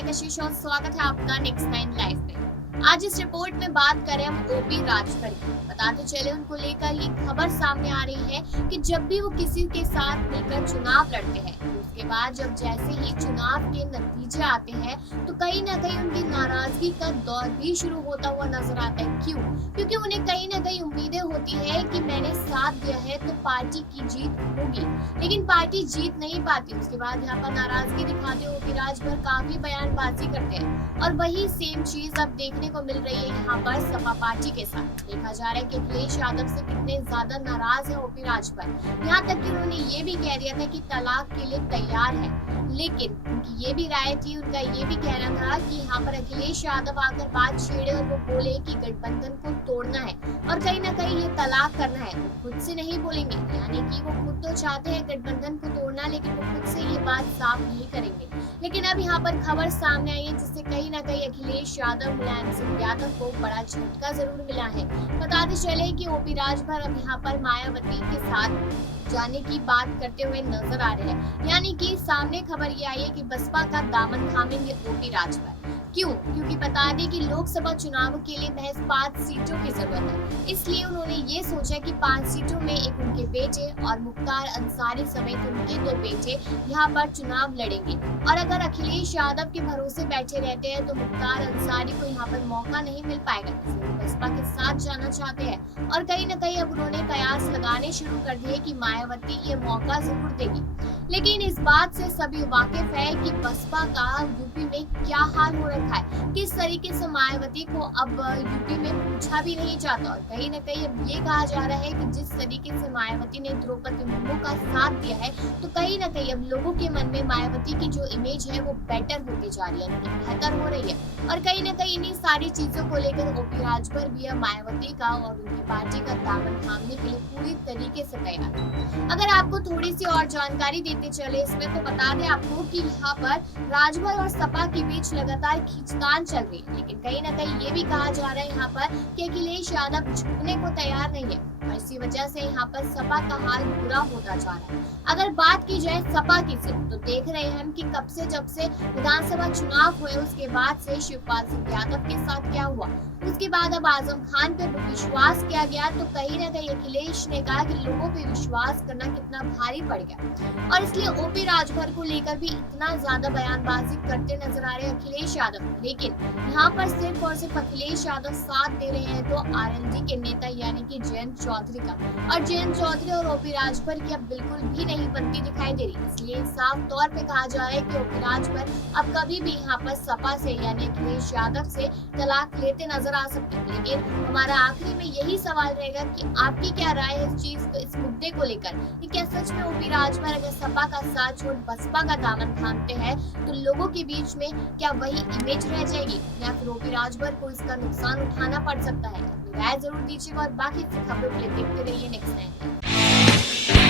मैं कशिश और स्वागत है आपका नेक्स्ट 9 लाइव में। आज इस रिपोर्ट में बात करें हम ओपी राजभर की। बताते चले उनको लेकर ये खबर सामने आ रही है कि जब भी वो किसी के साथ मिलकर चुनाव लड़ते हैं, तो उसके बाद जब जैसे ही चुनाव के नतीजे आते हैं तो कहीं ना कहीं उनकी नाराजगी का दौर भी शुरू होता हुआ नजर आता है। क्यों? क्योंकि उन्हें कहीं ना कहीं उम्मीदें होती है कि मैंने साथ दिया है तो पार्टी की जीत होगी, लेकिन पार्टी जीत नहीं पाती। उसके बाद यहाँ पर नाराजगी दिखाते हुए ओपी राजभर काफी बयानबाजी करते हैं और वही सेम चीज अब देखने को मिल रही है यहाँ पर सपा पार्टी के साथ। देखा जा रहा है कि अखिलेश यादव से कितने ज्यादा नाराज है ओपी राजभर। यहाँ तक कि उन्होंने ये भी कह दिया था कि तलाक के लिए तैयार है, लेकिन उनकी ये भी राय थी, उनका ये भी कहना था कि यहाँ पर अखिलेश यादव आकर बात छेड़े और वो बोले कि गठबंधन को तोड़ना है और कहीं ना कहीं ये तलाक करना है, वो खुद से नहीं बोलेंगे। यानी कि वो खुद तो चाहते हैं गठबंधन को तोड़ना, लेकिन वो खुद से ये बात साफ नहीं करेंगे। लेकिन अब यहाँ पर खबर सामने आई है जिससे कहीं ना कहीं अखिलेश यादव, मुलायम सिंह यादव को बड़ा झटका जरूर मिला है। बताते चले कि ओपी राजभर अब यहाँ पर मायावती के साथ जाने की बात करते हुए नजर आ रहे हैं। यानी कि सामने खबर ये आई है कि बसपा का दामन थामेंगे ओपी राजभर। क्यों? क्योंकि बता दें कि लोकसभा चुनाव के लिए महज 5 सीटों की जरूरत है, इसलिए उन्होंने ये सोचा कि 5 सीटों में एक उनके बेटे और मुख्तार अंसारी समेत उनके 2 बेटे यहाँ पर चुनाव लड़ेंगे। और अगर अखिलेश यादव के भरोसे बैठे रहते हैं तो मुख्तार अंसारी को यहाँ पर मौका नहीं मिल पाएगा, इसलिए बसपा के साथ जाना चाहते हैं। और कहीं न कहीं अब उन्होंने कयास लगाने शुरू कर दिए कि मायावती ये मौका जरूर देगी। लेकिन इस बात से सभी वाकिफ है कि बसपा का यूपी में क्या हाल हो रखा है, किस तरीके से मायावती को अब यूपी में पूछा भी नहीं जाता। और कहीं न कहीं अब ये कहा जा रहा है कि जिस तरीके से मायावती ने द्रौपदी मुर्मू का साथ दिया है, तो कहीं न कहीं अब लोगों के मन में मायावती की जो इमेज है वो बेटर होती जा रही है, बेहतर हो रही है। और कहीं न कहीं इन्हीं सारी चीजों को लेकर ओपी राजभर भी अब मायावती का और उनकी पार्टी का दामन थामने के लिए पूरी तरीके से तैयार है। अगर आपको थोड़ी सी और जानकारी देते चले इसमें, तो बता दें आपको कि यहाँ पर राजभर और सपा के बीच लगातार खींचतान चल रही है। लेकिन कहीं ना कहीं ये भी कहा जा रहा है यहाँ पर कि अखिलेश यादव झुकने को तैयार नहीं है और इसी वजह से यहाँ पर सपा का हाल बुरा होता जा रहा है। अगर बात की जाए सपा की सिर्फ, तो देख रहे हैं हम कि कब से जब से विधानसभा चुनाव हुए उसके बाद से शिवपाल सिंह यादव के साथ क्या हुआ, उसके बाद अब आजम खान पे विश्वास किया गया, तो कहीं ना कहीं अखिलेश ने कहा कि लोगों पे विश्वास करना कितना भारी पड़ गया। और इसलिए ओपी राजभर को लेकर भी इतना ज्यादा बयानबाजी करते नजर आ रहे हैं अखिलेश यादव। लेकिन यहाँ पर सिर्फ और सिर्फ अखिलेश यादव साथ दे रहे हैं तो आरएलडी के नेता यानी कि जयंत चौधरी का, और जयंत चौधरी और ओपी राजभर की अब बिल्कुल भी नहीं बनती दिखाई दे रही। इसलिए साफ तौर पे कहा जा रहा है कि ओपी राजभर अब कभी भी यहाँ पर सपा से यानी अखिलेश यादव से तलाक लेते नजर आ सकते हैं। लेकिन हमारा आखिरी में यही सवाल रहेगा कि आपकी क्या राय है इस चीज इस मुद्दे को लेकर, कि क्या सच में ओपी राजभर अगर सपा का साथ छोड़ बसपा का दामन थामते हैं तो लोगों के बीच में क्या वही इमेज रह जाएगी, या फिर ओपी राजभर को इसका नुकसान उठाना पड़ सकता है? राय जरूर दीजिएगा और बाकी खबरों के लिए देखते रहिए नेक्स्ट टाइम।